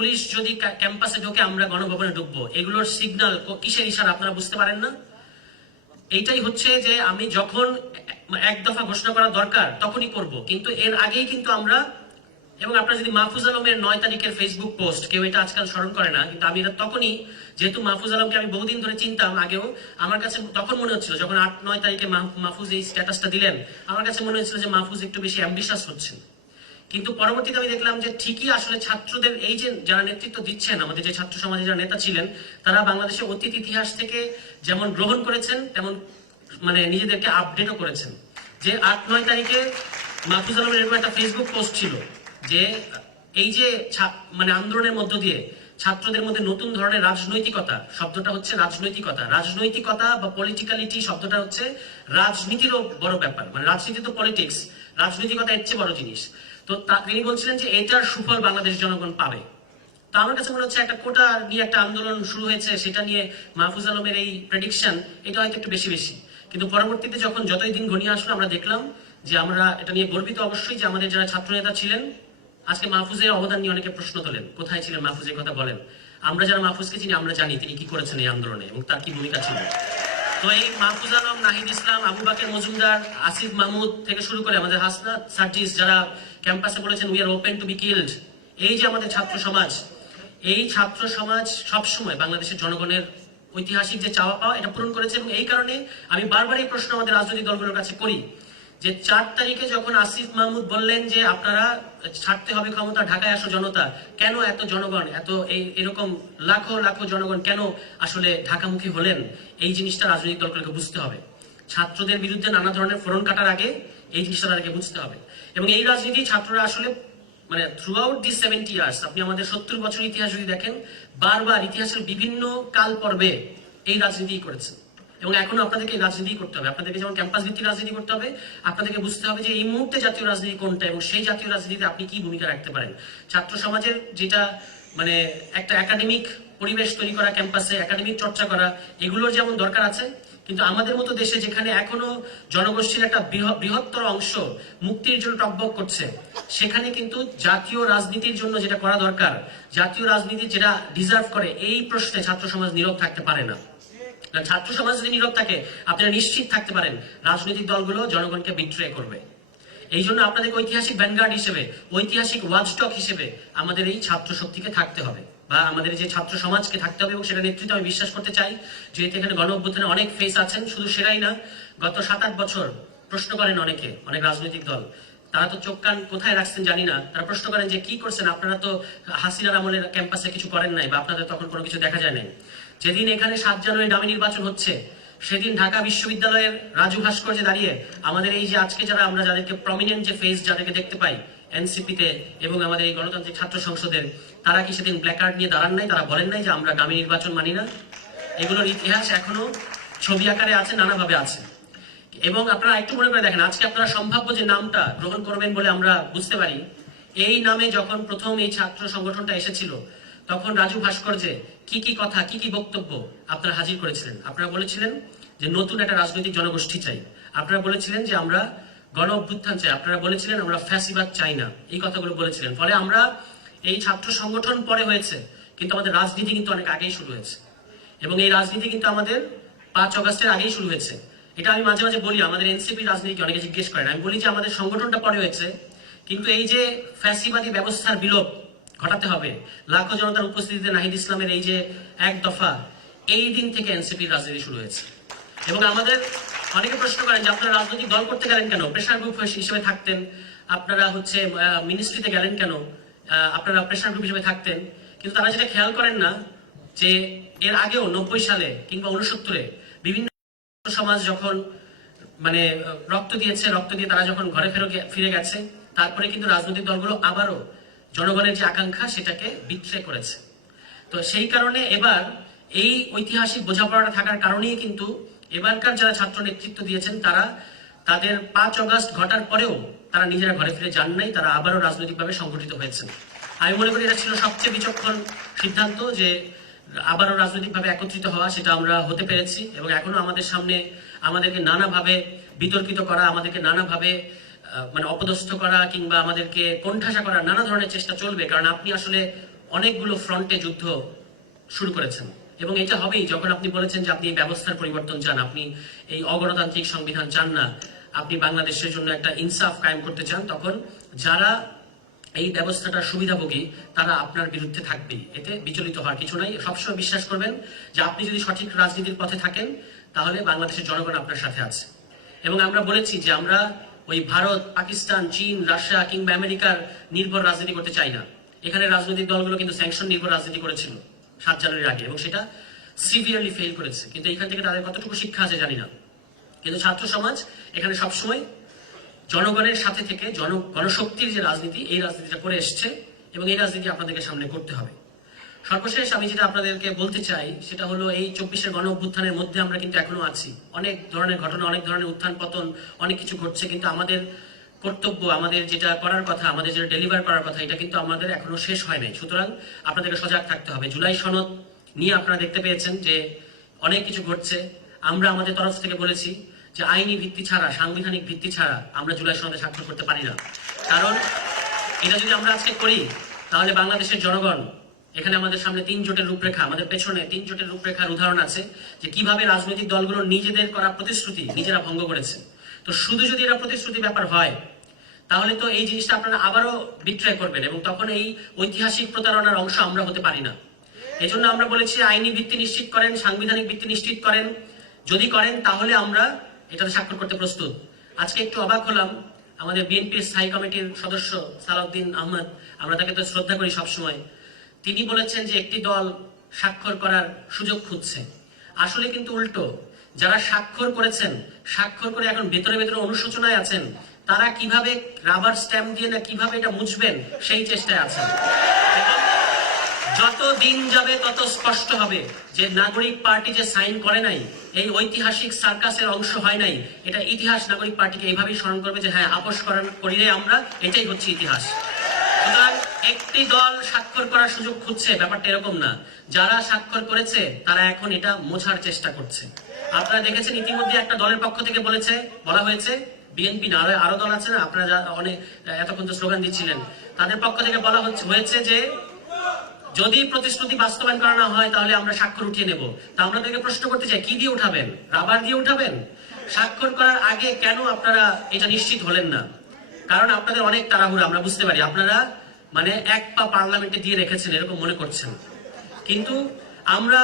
Police যদি ক্যাম্পাসে ঢোকে আমরা গণভবনে ঢুকবো, এগুলোর সিগন্যাল কিসের ইশারা আপনারা বুঝতে পারেন না? এইটাই হচ্ছে যে আমি যখন এক দফা ঘোষণা করা দরকার তখনই করব, কিন্তু এর আগেই কিন্তু আমরা, এবং আপনারা যদি মাহফুজ আলমের 9 তারিখের ফেসবুক পোস্ট, কেউ এটা আজকাল স্মরণ করে না, কিন্তু আমি এটা তখনই, যেহেতু মাহফুজ আলমকে আমি বহুদিন ধরে চিনতাম আগেও, আমার কাছে তখন মনে হচ্ছিল, যখন 8-9 তারিখে মাহফুজ এই স্ট্যাটাসটা দিলেন, আমার কাছে মনে হচ্ছিল যে মাহফুজ একটু বেশি অ্যাম্বিশাস হচ্ছেন। কিন্তু পরবর্তীতে আমি দেখলাম যে ঠিকই আসলে ছাত্রদের এই যে যারা নেতৃত্ব দিচ্ছেন, আমাদের যে ছাত্র সমাজের যারা নেতা ছিলেন, তারা বাংলাদেশের অতীত ইতিহাস থেকে যেমন গ্রহণ করেছেন, তেমন মানে নিজেদেরকে আপডেটও করেছেন। যে 8-9 তারিখে মাহফুজ আলমের এরকম একটা ফেসবুক পোস্ট ছিল যে এই যে মানে আন্দোলনের মধ্য দিয়ে ছাত্রদের মধ্যে নতুন ধরনের রাজনৈতিকতা, শব্দটা হচ্ছে রাজনৈতিকতা, রাজনৈতিকতা বা পলিটিক্যালিটি শব্দটা হচ্ছে রাজনীতিরও বড় ব্যাপার, মানে রাজনীতি তো পলিটিক্স, রাজনৈতিকতা এর চেয়ে বড় জিনিস। তো তিনি বলছিলেন যে এটার সুফল বাংলাদেশ জনগণ পাবে। তো আমার কাছে মনে হচ্ছে একটা কোটা নিয়ে একটা আন্দোলন শুরু হয়েছে, সেটা নিয়ে মাহফুজ আলমের এই প্রেডিকশন, এটা হয়তো একটু বেশি বেশি, কিন্তু পরবর্তীতে যখন যতই দিন ঘনিয়ে আসলো আমরা দেখলাম যে আমরা এটা নিয়ে গর্বিত অবশ্যই যে আমাদের যারা ছাত্র নেতা ছিলেন, আজকে মাহফুজের অবদান নিয়ে অনেকে প্রশ্ন তোলেন, কোথায় ছিলেন মাহফুজের কথা বলেন। আমরা যারা মাহফুজকে চিনি আমরা জানি তিনি কি করেছেন এই আন্দোলনে এবং তার কি ভূমিকা ছিল। তো এই মাহফুজ আলম, নাহিদ ইসলাম, আবু বাকের মজুমদার, আসিফ মাহমুদ থেকে শুরু করে আমাদের হাসনাত সার্জিস, যারা ক্যাম্পাসে বলেছেন we are open to be killed, এই যে আমাদের ছাত্র সমাজ, এই ছাত্র সমাজ সবসময় বাংলাদেশের জনগণের ঐতিহাসিক যে চাওয়া পাওয়া এটা পূরণ করেছে। এবং এই কারণে আমি বারবার এই প্রশ্ন আমাদের রাজনৈতিক দলগুলোর কাছে করি যে 4 তারিখে যখন আসিফ মাহমুদ বললেন যে আপনারা ছাড়তে হবে ক্ষমতা, ঢাকায় আসো জনতা, কেন এত জনগণ, এত এরকম লাখো লাখো জনগণ কেন আসলে ঢাকামুখী হলেন, এই জিনিসটা রাজনৈতিক দলগুলোকে বুঝতে হবে। ছাত্রদের বিরুদ্ধে নানা ধরনের ফোরন কাটার আগে এই জিনিসটা তাদেরকে বুঝতে হবে। এবং এই রাজনীতি ছাত্ররা আসলে মানে থ্রু আউট দিস 70 ইয়ার্স, আপনি আমাদের 70 বছর ইতিহাস যদি দেখেন, বারবার ইতিহাসের বিভিন্ন কাল পর্বে এই রাজনীতি করেছেন। এবং এখনো আপনাদেরকে রাজনীতি করতে হবে, আপনাদেরকে যেমন ক্যাম্পাস ভিত্তিক রাজনীতি করতে হবে, আপনাদেরকে বুঝতে হবে যে এই মুহূর্তে জাতীয় রাজনীতি কোনটা এবং সেই জাতীয় রাজনীতিতে আপনি কি ভূমিকা রাখতে পারেন। ছাত্র সমাজের যেটা মানে একটা একাডেমিক পরিবেশ তৈরি করা, ক্যাম্পাসে একাডেমিক চর্চা করা, এগুলোর যেমন দরকার আছে, কিন্তু আমাদের মতো দেশে যেখানে এখনো জনগোষ্ঠীর একটা বৃহত্তর অংশ মুক্তির জন্য টকবক করছে, সেখানে কিন্তু জাতীয় রাজনীতির জন্য যেটা করা দরকার, জাতীয় রাজনীতি যেটা ডিজার্ভ করে, এই প্রশ্নে ছাত্র সমাজ নীরব থাকতে পারে না। ছাত্র সমাজ যদি নীরব থাকে, আপনারা নিশ্চিত থাকতে পারেন রাজনৈতিক দলগুলো জনগণকে বিট্রে করবে। এই জন্য আপনাদের ঐতিহাসিক ভ্যানগার্ড হিসেবে, ঐতিহাসিক ওয়াচডগ হিসেবে আমাদের এই ছাত্র শক্তিকে থাকতে হবে, বা আমাদের যে ছাত্র সমাজকে থাকতে হবে, এবং সেটা নেতৃত্বে আমি বিশ্বাস করতে চাই যেহেতু এখানে গণ অভ্যুত্থানে অনেক ফেস আছেন। শুধু সেটাই না, গত 7-8 বছর প্রশ্ন করেন অনেকে, অনেক রাজনৈতিক দল, তারা তো চোখ কান কোথায় রাখছেন জানি না, তারা প্রশ্ন করেন যে কি করছেন আপনারা, তো হাসিনার আমলের ক্যাম্পাসে কিছু করেন নাই, বা আপনাদের তখন কোনো কিছু দেখা যায় নাই। যেদিন এখানে 7 জানুয়ারি ডামি নির্বাচন হচ্ছে, সেদিন ঢাকা বিশ্ববিদ্যালয়ের রাজু ভাস্কর্যে দাঁড়িয়ে আমাদের এই যে আজকে যারা আমরা যাদেরকে প্রমিনেন্ট যে ফেস যাদেরকে দেখতে পাই এনসিপিতে এবং আমাদের এই গণতান্ত্রিক ছাত্র সংসদের, তারা কি সেদিন ব্ল্যাক কার্ড নিয়ে দাঁড়ান নাই? তারা বলেন নাই যে আমরা ডামি নির্বাচন মানি না? এগুলোর ইতিহাস এখনো ছবি আকারে আছে, নানাভাবে আছে। এবং আপনারা একটু মনে করে দেখেন, আজকে আপনারা সম্ভাব্য যে নামটা গ্রহণ করবেন বলে আমরা বুঝতে পারি, এই নামে যখন প্রথম এই ছাত্র সংগঠনটা এসেছিল, তখন রাজু ভাস্কর্যে কি কি কথা, কি কি বক্তব্য আপনারা হাজির করেছিলেন। আপনারা বলেছিলেন যে নতুন একটা রাজনৈতিক জনগোষ্ঠী চাই, আপনারা বলেছিলেন যে আমরা গণ অভ্যুত্থান চাই, আপনারা বলেছিলেন আমরা ফ্যাসিবাদ চাই না, এই কথাগুলো বলেছিলেন। ফলে আমরা এই ছাত্র সংগঠন পরে হয়েছে, কিন্তু আমাদের রাজনীতি কিন্তু অনেক আগেই শুরু হয়েছে। এবং এই রাজনীতি কিন্তু আমাদের 5 অগাস্টের আগেই শুরু হয়েছে। এটা আমি মাঝে মাঝে বলি, আমাদের এনসিপি রাজনীতি অনেকে জিজ্ঞেস করেন, আমি বলি যে আমাদের সংগঠনটা পরে হয়েছে, কিন্তু এই যে ফ্যাসিবাদী ব্যবস্থার বিলোপ ঘটাতে হবে, লাখো জনতার উপস্থিতিতে নাহিদ ইসলামের এই যে এক দফা, এই দিন থেকে এনসিপির রাজনীতি শুরু হয়েছে। এবং আমাদের অনেকে প্রশ্ন করেন যে আপনারা রাজনৈতিক দল করতে গেলেন কেন, প্রেশার গ্রুপ হিসেবে থাকতেন, আপনারা হচ্ছে মিনিস্ট্রিতে গেলেন কেন, আপনারা প্রেশার গ্রুপ হিসেবে থাকতেন। কিন্তু তারা যেটা খেয়াল করেন না যে এর আগেও 90 সালে কিংবা 69-এ বিভিন্ন সমাজ যখন মানে রক্ত দিয়েছে, রক্ত দিয়ে তারা যখন ঘরে ফিরে গেছে, তারপরে কিন্তু রাজনৈতিক দলগুলো আবারও জনগণের যে আকাঙ্ক্ষা সেটাকে বিট্রে করেছে। তো সেই কারণে এবার এই ঐতিহাসিক বোঝাপড়াটা থাকার কারণেই কিন্তু এবারকার যারা ছাত্র নেতৃত্ব দিয়েছেন, তারা তাদের 5 অগাস্ট ঘটার পরেও তারা নিজেরা ঘরে ফিরে যান নাই, তারা আবারও রাজনৈতিকভাবে সংগঠিত হয়েছেন। আমি মনে করি এটা ছিল সবচেয়ে বিচক্ষণ সিদ্ধান্ত, যে আবারও রাজনৈতিকভাবে একত্রিত হওয়া, সেটা আমরা হতে পেরেছি। এবং এখনো আমাদের সামনে আমাদেরকে নানাভাবে বিতর্কিত করা, আমাদেরকে নানাভাবে মানে অপদস্থ করা কিংবা আমাদেরকে কোণঠাসা করার নানা ধরনের চেষ্টা চলবে, কারণ আপনি আসলে অনেকগুলো ফ্রন্টে যুদ্ধ শুরু করেছেন, এবং এটা হবেই যখন আপনি বলেছেন যে আপনি এই ব্যবস্থার পরিবর্তন চান, আপনি এই অগণতান্ত্রিক সংবিধান চান না, আপনি বাংলাদেশের জন্য একটা ইনসাফ কায়েম করতে চান, তখন যারা এই ব্যবস্থাটার সুবিধাভোগী তারা আপনার বিরুদ্ধে থাকবেই। এতে বিচলিত হওয়ার কিছু নাই। সবসময় বিশ্বাস করবেন যে আপনি যদি সঠিক রাজনীতির পথে থাকেন তাহলে বাংলাদেশের জনগণ আপনার সাথে আছে। এবং আমরা বলেছি যে আমরা ওই ভারত, পাকিস্তান, চীন, রাশিয়া কিংবা আমেরিকার নির্ভর রাজনীতি করতে চাই না। এখানে রাজনৈতিক দলগুলো কিন্তু স্যাংশন নির্ভর রাজনীতি করেছিল 7 জানুয়ারির আগে, এবং সেটা সিভিয়ারলি ফেল করেছে। কিন্তু এখান থেকে তাদের কতটুকু শিক্ষা আছে জানি না। কিন্তু ছাত্র সমাজ এখানে সবসময় জনগণের সাথে থেকে গণশক্তির যে রাজনীতি, এই রাজনীতিটা করে এসছে, এবং এই রাজনীতি আপনাদেরকে সামনে করতে হবে। সর্বশেষ আমি যেটা আপনাদেরকে বলতে চাই সেটা হলো, এই 24-এর গণ অভ্যুত্থানের মধ্যে আমরা কিন্তু এখনো আছি। অনেক ধরনের ঘটনা, অনেক ধরনের উত্থান পতন, অনেক কিছু ঘটছে, কিন্তু আমাদের কর্তব্য, আমাদের যেটা করার কথা, আমাদের যেটা ডেলিভার করার কথা, এটা কিন্তু আমাদের এখনো শেষ হয় নাই। সুতরাং আপনাদেরকে সজাগ থাকতে হবে। জুলাই সনদ নিয়ে আপনারা দেখতে পেয়েছেন যে অনেক কিছু ঘটছে। আমরা আমাদের তরফ থেকে বলেছি যে আইনি ভিত্তি ছাড়া, সাংবিধানিক ভিত্তি ছাড়া আমরা জুলাই সনদে স্বাক্ষর করতে পারি না। কারণ এটা যদি আমরা আজকে করি তাহলে বাংলাদেশের জনগণ, এখানে আমাদের সামনে 3 জোটের রূপরেখা, আমাদের পেছনে 3 জোটের রূপরেখার উদাহরণ আছে যে কিভাবে রাজনৈতিক দলগুলো নিজেদের করা প্রতিশ্রুতি নিজেরা ভঙ্গ করেছে। তো শুধু যদি এটা প্রতিশ্রুতি ব্যাপার হয় তাহলে তো এই জিনিসটা আপনারা আবারও বিট্রাই করবেন, এবং তখন এই ঐতিহাসিক প্রতারণার অংশ আমরা হতে পারি না। এজন্য আমরা বলেছি আইনি ভিত্তি নিশ্চিত করেন, সাংবিধানিক ভিত্তি নিশ্চিত করেন। যদি করেন তাহলে আমরা এটাতে স্বাক্ষর করতে প্রস্তুত। আজকে একটু অবাক হলাম, আমাদের বিএনপির স্থায়ী কমিটির সদস্য সালাউদ্দিন আহমদ, আমরা তাকে তো শ্রদ্ধা করি সবসময়, তিনি বলেছেন যে একটি দল স্বাক্ষর করার সুযোগ খুঁজছে। আসলে কিন্তু উল্টো, যারা স্বাক্ষর করেছেন, স্বাক্ষর করে এখন ভেতরে ভেতরে অনুশোচনায় আছেন, তারা কিভাবে রাবার স্ট্যাম্প দিয়ে না কিভাবে এটা মুছবেন সেই চেষ্টায় আছেন। যত দিন যাবে তত স্পষ্ট হবে যে নাগরিক পার্টি যে সাইন করে নাই, এই ঐতিহাসিক সার্কাসের অংশ হয় নাই। এটা ইতিহাস নাগরিক পার্টিকে এইভাবেই স্মরণ করবে যে হ্যাঁ, আপোষ করিলে আমরা, এটাই হচ্ছে ইতিহাস। সুতরাং একটি দল স্বাক্ষর করার সুযোগ খুঁজছে, ব্যাপারটা এরকম না। যারা স্বাক্ষর করেছে তারা এখন এটা মোছার চেষ্টা করছে। আপনারা দেখেছেন ইতিমধ্যে একটা দলের পক্ষ থেকে বলা হয়েছে, বিএনপি না, আরো দল আছে না, আপনারা অনেক এতক্ষণ তো স্লোগান দিচ্ছিলেন, তাদের পক্ষ থেকে বলা হয়েছে যে যদি প্রতিশ্রুতি বাস্তবায়ন করা না হয় তাহলে আমরা স্বাক্ষর উঠিয়ে নেব। তা আমরা তাদেরকে প্রশ্ন করতে চাই, কি দিয়ে উঠাবেন? রাবার দিয়ে উঠাবেন? স্বাক্ষর করার আগে কেন আপনারা এটা নিশ্চিত হলেন না? কারণ আপনাদের অনেক তাড়াহুড়া, আমরা বুঝতে পারি। আপনারা মানে এক পা পার্লামেন্টে দিয়ে রেখেছেন এরকম মনে করছেন, কিন্তু আমরা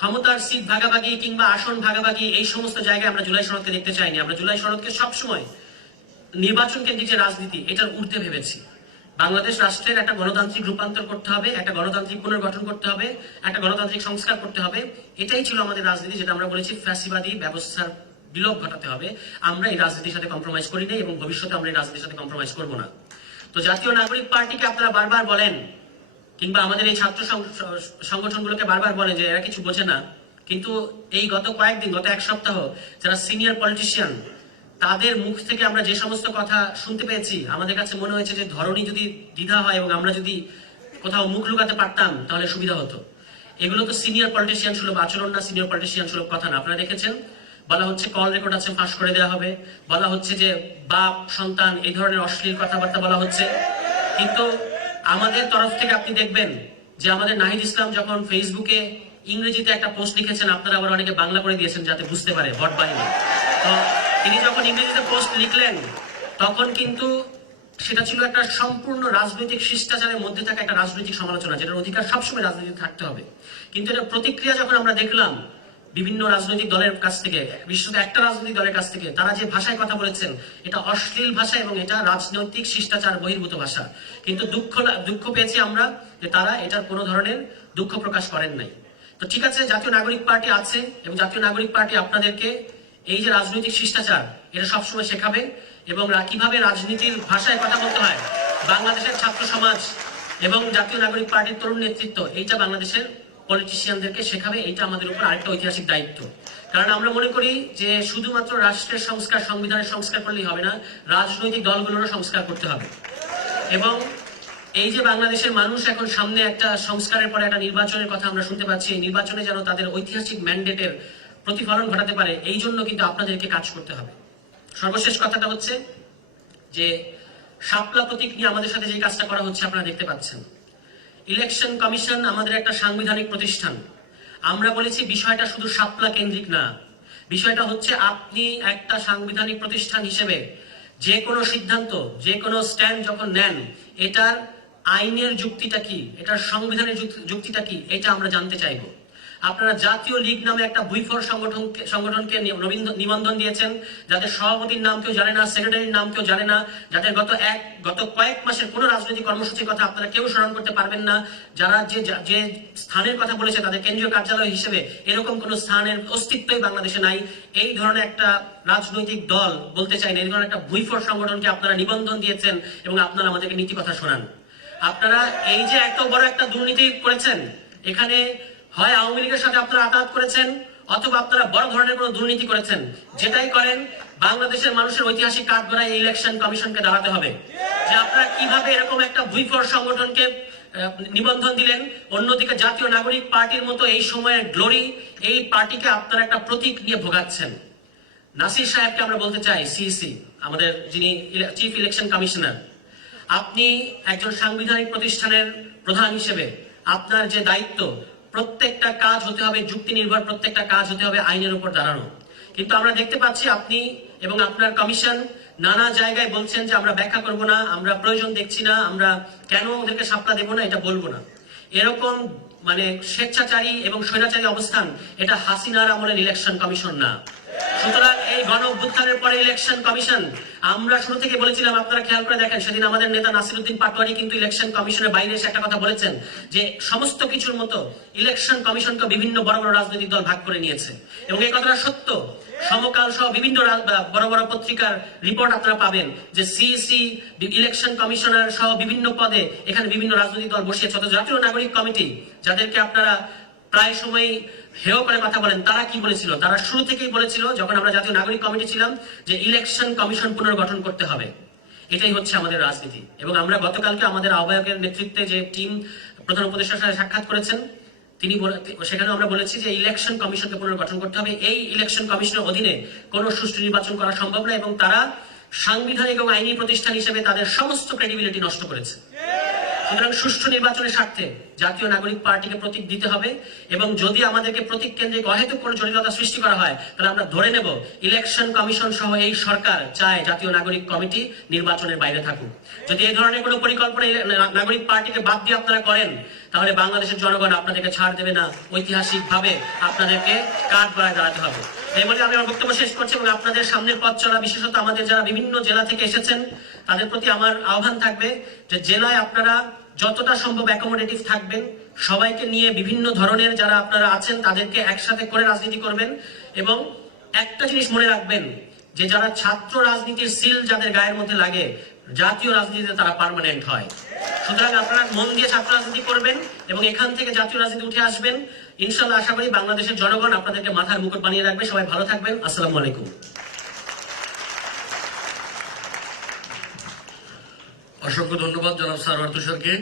ক্ষমতার সিট ভাগাভাগি কিংবা আসন ভাগাভাগি এই সমস্ত জায়গায় আমরা জুলাই সনদকে দেখতে চাইনি। আমরা জুলাই সনদকে সবসময় নির্বাচন কেন্দ্রিক যে রাজনীতি, এটার ঊর্ধ্বে ভেবেছি। বাংলাদেশ রাষ্ট্রের একটা গণতান্ত্রিক রূপান্তর করতে হবে, একটা গণতান্ত্রিক পুনর্গঠন করতে হবে, একটা গণতান্ত্রিক সংস্কার করতে হবে। এটাই ছিল আমাদের রাজনীতি, যেটা আমরা বলেছি ফ্যাসিবাদী ব্যবস্থার বিলোপ ঘটাতে হবে। আমরা এই রাজনীতির সাথে কম্প্রোমাইজ করি নাই, এবং ভবিষ্যতে আমরা এই রাজনীতির সাথে কম্প্রোমাইজ করব না। তো জাতীয় নাগরিক পার্টিকে আপনারা বারবার বলেন, কিংবা আমাদের এই ছাত্র সংগঠনগুলোকে বারবার বলেন যে এরা কিছু বোঝে না, কিন্তু এই গত কয়েকদিন, গত 1 সপ্তাহ যারা সিনিয়র পলিটিশিয়ান, তাদের মুখ থেকে আমরা যে সমস্ত কথা শুনতে পেয়েছি, আমাদের কাছে মনে হয়েছে যে ধরনী যদি দ্বিধা হয় এবং আমরা যদি কোথাও মুখ লুকাতে পারতাম তাহলে সুবিধা হতো। এগুলো তো সিনিয়র পলিটিশিয়ান সুলভ আচরণ না, সিনিয়র পলিটিশিয়ান সুলভ কথা না। আপনারা দেখেছেন বলা হচ্ছে কল রেকর্ড আছে, ফাঁস করে দেওয়া হবে, বলা হচ্ছে যে বাপ সন্তান এই ধরনের অশ্লীল কথাবার্তা বলা হচ্ছে। কিন্তু আমাদের তরফ থেকে আপনি দেখবেন যে আমাদের নাহিদ ইসলাম যখন ফেসবুকে ইংরেজিতে একটা পোস্ট লিখেছেন, আপনারা আবার অনেকে বাংলা করে দিয়েছেন যাতে বুঝতে পারে ভট বাহিনী। তো তিনি যখন ইংরেজিতে পোস্ট লিখলেন তখন কিন্তু সেটা ছিল একটা সম্পূর্ণ রাজনৈতিক শিষ্টাচারের মধ্যে থাকা একটা রাজনৈতিক সমালোচনা, যেটার অধিকার সবসময় রাজনীতিতে থাকতে হবে। কিন্তু এটা প্রতিক্রিয়া যখন আমরা দেখলাম বিভিন্ন রাজনৈতিক দলের কাছ থেকে, বিশেষত একটা রাজনৈতিক দলের কাছ থেকে, তারা যে ভাষায় কথা বলেছেন এটা অশ্লীল ভাষা এবং এটা রাজনৈতিক শিষ্টাচার বহির্ভূত ভাষা। কিন্তু দুঃখ পেয়েছি আমরা যে তারা এটার কোনো ধরনের দুঃখ প্রকাশ করেন নাই। তো ঠিক আছে, জাতীয় নাগরিক পার্টি আছে, এবং জাতীয় নাগরিক পার্টি আপনাদেরকে এই যে রাজনৈতিক শিষ্টাচার এটা সবসময় শেখাবে, এবং কিভাবে রাজনীতির ভাষায় কথা বলতে হয়। বাংলাদেশের ছাত্র সমাজ এবং জাতীয় নাগরিক পার্টির তরুণ নেতৃত্ব এইটা বাংলাদেশের পলিটিশিয়ানদেরকে শেখাবে। এইটা আমাদের উপর আরেকটা ঐতিহাসিক দায়িত্ব। কারণ আমরা মনে করি যে শুধুমাত্র রাষ্ট্রের সংস্কার, সংবিধানের সংস্কার করলেই হবে না, রাজনৈতিক দলগুলোরও সংস্কার করতে হবে। এবং এই যে বাংলাদেশের মানুষ এখন সামনে একটা সংস্কারের পরে একটা নির্বাচনের কথা আমরা শুনতে পাচ্ছি, এই নির্বাচনে যেন তাদের ঐতিহাসিক ম্যান্ডেটের প্রতিফলন ঘটাতে পারে, এই জন্য কিন্তু আপনাদেরকে কাজ করতে হবে। সর্বশেষ কথাটা হচ্ছে যে শাপলা প্রতীক নিয়ে আমাদের সাথে যে কাজটা করা হচ্ছে আপনারা দেখতে পাচ্ছেন। ইলেকশন কমিশন আমাদের একটা সাংবিধানিক প্রতিষ্ঠান। আমরা বলেছি বিষয়টা শুধু শাপলা কেন্দ্রিক না, বিষয়টা হচ্ছে আপনি একটা সাংবিধানিক প্রতিষ্ঠান হিসেবে যে কোনো সিদ্ধান্ত, যে কোনো স্ট্যান্ড যখন নেন, এটার আইনের যুক্তিটা কি, এটার সংবিধানের যুক্তিটা কি, এটা আমরা জানতে চাইবো। আপনারা জাতীয় লীগ নামে একটা ভুইফর সংগঠনকে নিবন্ধন দিয়েছেন, যাদের সভাপতির নাম কেউ জানে না, সেক্রেটারির নাম কেউ জানে না, যাদের গত কয়েক মাসের কোনো রাজনৈতিক কর্মসূচির কথা আপনারা কেউ স্মরণ করতে পারবেন না, যারা যে স্থানের কথা বলেছে তাদের কেন্দ্রীয় কার্যালয় হিসেবে এরকম কোন স্থানের অস্তিত্বই বাংলাদেশে নাই। এই ধরনের একটা রাজনৈতিক দল বলতে চাই না, এই ধরনের একটা ভুইফর সংগঠনকে আপনারা নিবন্ধন দিয়েছেন এবং আপনারা আমাদেরকে নীতি কথা শোনান। আপনারা এই যে এত বড় একটা দুর্নীতি করেছেন, এখানে হয় আওয়ামী লীগের সাথে আপনারা আতাত করেছেন, অথবা আপনারা বড় ধরনের কোনো দুর্নীতি করেছেন। যেটাই করেন, বাংলাদেশের মানুষের ঐতিহাসিক কাঠগড়ায় এই ইলেকশন কমিশনকে দাঁড়াতে হবে যে আপনারা কিভাবে এরকম একটা ভুইফর সংগঠনকে নিবন্ধন দিলেন। অন্যদিকে জাতীয় নাগরিক পার্টির মতো এই সময়ের গ্লোরি, এই পার্টিকে আপনারা একটা প্রতীক নিয়ে ভোগাচ্ছেন। নাসির সাহেবকে আমরা বলতে চাই, সিইসি আমাদের যিনি চিফ ইলেকশন কমিশনার, আপনি একজন সাংবিধানিক প্রতিষ্ঠানের প্রধান হিসেবে আপনার যে দায়িত্ব, প্রত্যেকটা কাজ হতে হবে যুক্তি নির্ভর, প্রত্যেকটা কাজ হতে হবে আইনের উপর দাঁড়ানো। কিন্তু আমরা দেখতে পাচ্ছি আপনি এবং আপনার কমিশন নানা জায়গায় বলছেন যে আমরা ব্যাখ্যা করব না, আমরা প্রয়োজন দেখছি না, আমরা কেন ওদেরকে শাপলা দেব না, এটা বলবো না। এরকম মানে স্বেচ্ছাচারী এবং স্বৈরাচারী অবস্থান, এটা হাসিনার আমলের ইলেকশন কমিশন না। সুতরাং এই গণ অভ্যুত্থানের পরে ইলেকশন কমিশন, আমরা শুরু থেকে বলেছিলাম, আপনারা খেয়াল করে দেখেন, সেদিন আমাদের নেতা নাসিরউদ্দিন পাটোয়ারি কিন্তু ইলেকশন কমিশনের বাইরে এসে একটা কথা বলেছেন যে সমস্ত কিছুর মতো ইলেকশন কমিশনকে বিভিন্ন বড় বড় রাজনৈতিক দল ভাগ করে নিয়েছে, এবং এই কথাটা সত্য। সমকাল সহ বিভিন্ন বড় বড় পত্রিকার রিপোর্ট আপনারা পাবেন যে সিইসি, ইলেকশন কমিশনার সহ বিভিন্ন পদে এখানে বিভিন্ন রাজনৈতিক দল বসিয়েছে। অথচ জাতীয় নাগরিক কমিটি, যাদেরকে আপনারা প্রায় সময় হেয় করে কথা বলেন, তারা কি বলেছিল? তারা শুরু থেকেই বলেছিল, যখন আমরা জাতীয় নাগরিক কমিটি ছিলাম, যে ইলেকশন কমিশন পুনর্গঠন করতে হবে। এটাই হচ্ছে আমাদের রাজনীতি। এবং আমরা গতকালকে আমাদের আহ্বায়কের নেতৃত্বে যে টিম প্রধান উপদেষ্টার সাথে সাক্ষাৎ করেছেন, সেখানে আমরা বলেছি যে ইলেকশন কমিশনকে পুনর্গঠন করতে হবে। এই ইলেকশন কমিশনের অধীনে কোনো সুষ্ঠু নির্বাচন করা সম্ভব না, এবং তারা সাংবিধানিক এবং আইনি প্রতিষ্ঠান হিসেবে তাদের সমস্ত ক্রেডিবিলিটি নষ্ট করেছে। সুতরাং সুষ্ঠু নির্বাচনের স্বার্থে জাতীয় নাগরিক পার্টিকে প্রতীক দিতে হবে, এবং যদি আমাদেরকে প্রতীক কেন্দ্রিক অহেতুক কোনো জটিলতা সৃষ্টি করা হয়, তাহলে আমরা ধরে নেব ইলেকশন কমিশন সহ এই সরকার চায় জাতীয় নাগরিক কমিটি নির্বাচনের বাইরে থাকুক। যদি এই ধরনের কোনো পরিকল্পনা নাগরিক পার্টিকে বাদ দিয়ে আপনারা করেন, তাহলে বাংলাদেশের জনগণ আপনাদেরকে ছাড় দেবে না, ঐতিহাসিক ভাবে আপনাদেরকে কাঠ গড়ায় দাঁড়াতে হবে। এই বলে আমি আমার বক্তব্য শেষ করছি, এবং আপনাদের সামনের পথ চলা, বিশেষত আমাদের যারা বিভিন্ন জেলা থেকে এসেছেন, তাদের প্রতি আমার আহ্বান থাকবে যে জেলায় আপনারা যতটা সম্ভব অ্যাকোমোডেটিভ থাকবেন, সবাইকে নিয়ে বিভিন্ন ধরনের যারা আপনারা আছেন তাদেরকে একসাথে করে রাজনীতি করবেন। এবং একটা জিনিস মনে রাখবেন, যে যারা ছাত্র রাজনীতির সিল যাদের গায়ের মধ্যে লাগে, জাতীয় রাজনীতিতে তারা পার্মানেন্ট হয়। সুতরাং আপনারা মন দিয়ে ছাত্র রাজনীতি করবেন এবং এখান থেকে জাতীয় রাজনীতি উঠে আসবেন। ইনশাল্লাহ আশা করি বাংলাদেশের জনগণ আপনাদেরকে মাথার মুকুট বানিয়ে রাখবে। সবাই ভালো থাকবেন। আসসালামু আলাইকুম। অসংখ্য ধন্যবাদ জনাব সারওয়ার তুষারকে।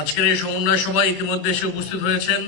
আজকের এই সমন্বয় সভায় ইতিমধ্যে এসে উপস্থিত হয়েছেন